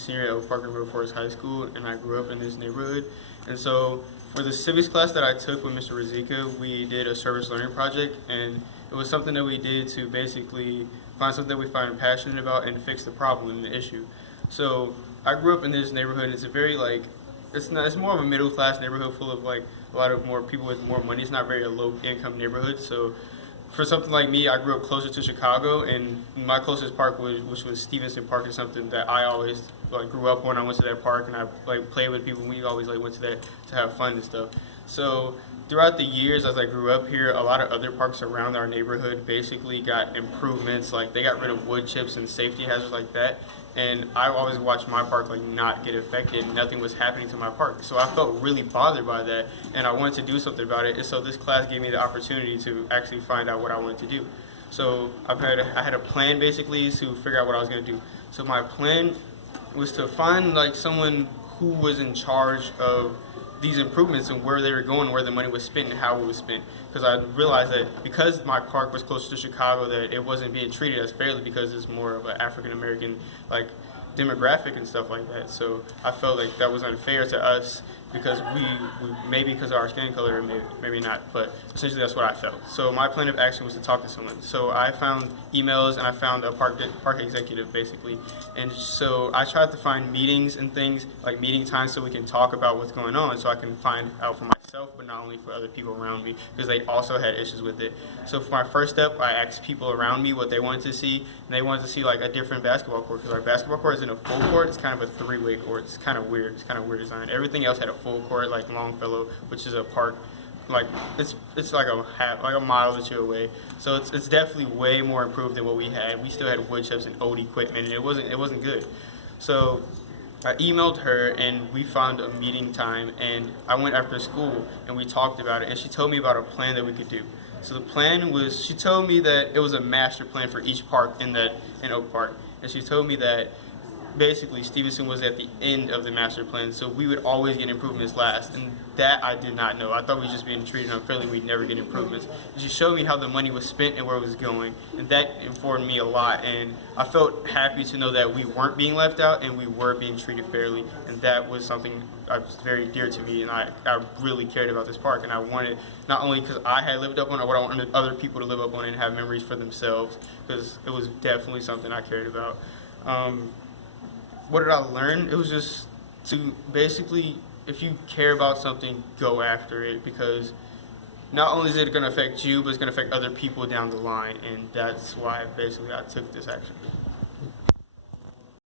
senior at OPRF Scholar High School, and I grew up in this neighborhood. And so for the civics class that I took with Mr. Rizika, we did a service learning project, and it was something that we did to basically find something that we find passionate about and fix the problem and the issue. So I grew up in this neighborhood. It's a very it's more of a middle class neighborhood full of like a lot of more people with more money. It's not very a low income neighborhood. So for something like me, I grew up closer to Chicago, and my closest park which was Stevenson Park, is something that I always grew up when I went to that park, and I played with people. We always went to that to have fun and stuff. So throughout the years, as I grew up here, a lot of other parks around our neighborhood basically got improvements. Like they got rid of wood chips and safety hazards like that. And I always watched my park not get affected. Nothing was happening to my park, so I felt really bothered by that, and I wanted to do something about it. And so this class gave me the opportunity to actually find out what I wanted to do. So I had a plan basically to figure out what I was going to do. So my plan was to find someone who was in charge of these improvements and where they were going, where the money was spent, and how it was spent. Because I realized that because my park was closer to Chicago, that it wasn't being treated as fairly because it's more of an African American demographic and stuff like that. So I felt like that was unfair to us because we maybe because of our skin color, maybe not, but essentially that's what I felt. So my plan of action was to talk to someone. So I found emails, and I found a park executive basically, and so I tried to find meetings and things, like meeting times, so we can talk about what's going on, so I can find out for myself, but not only for other people around me, because they also had issues with it. So for my first step, I asked people around me what they wanted to see, and they wanted to see a different basketball court, because our basketball court isn't a full court, it's kind of a three-way court. It's kind of weird. It's kind of weird design. Everything else had a full court, like Longfellow, which is a park, it's like a mile or two away. So it's definitely way more improved than what we had. We still had wood chips and old equipment, and it wasn't good. So I emailed her, and we found a meeting time, and I went after school, and we talked about it, and she told me about a plan that we could do. So the plan was, she told me that it was a master plan for each park in Oak Park, and she told me that basically Stevenson was at the end of the master plan, so we would always get improvements last, and that I did not know. I thought we were just being treated unfairly, we'd never get improvements. And she showed me how the money was spent and where it was going, and that informed me a lot, and I felt happy to know that we weren't being left out and we were being treated fairly, and that was something that was very dear to me, and I really cared about this park, and I wanted, not only because I had lived up on it, but I wanted other people to live up on it and have memories for themselves, because it was definitely something I cared about. What did I learn? It was just to basically, if you care about something, go after it, because not only is it going to affect you, but it's going to affect other people down the line, and that's why basically I took this action.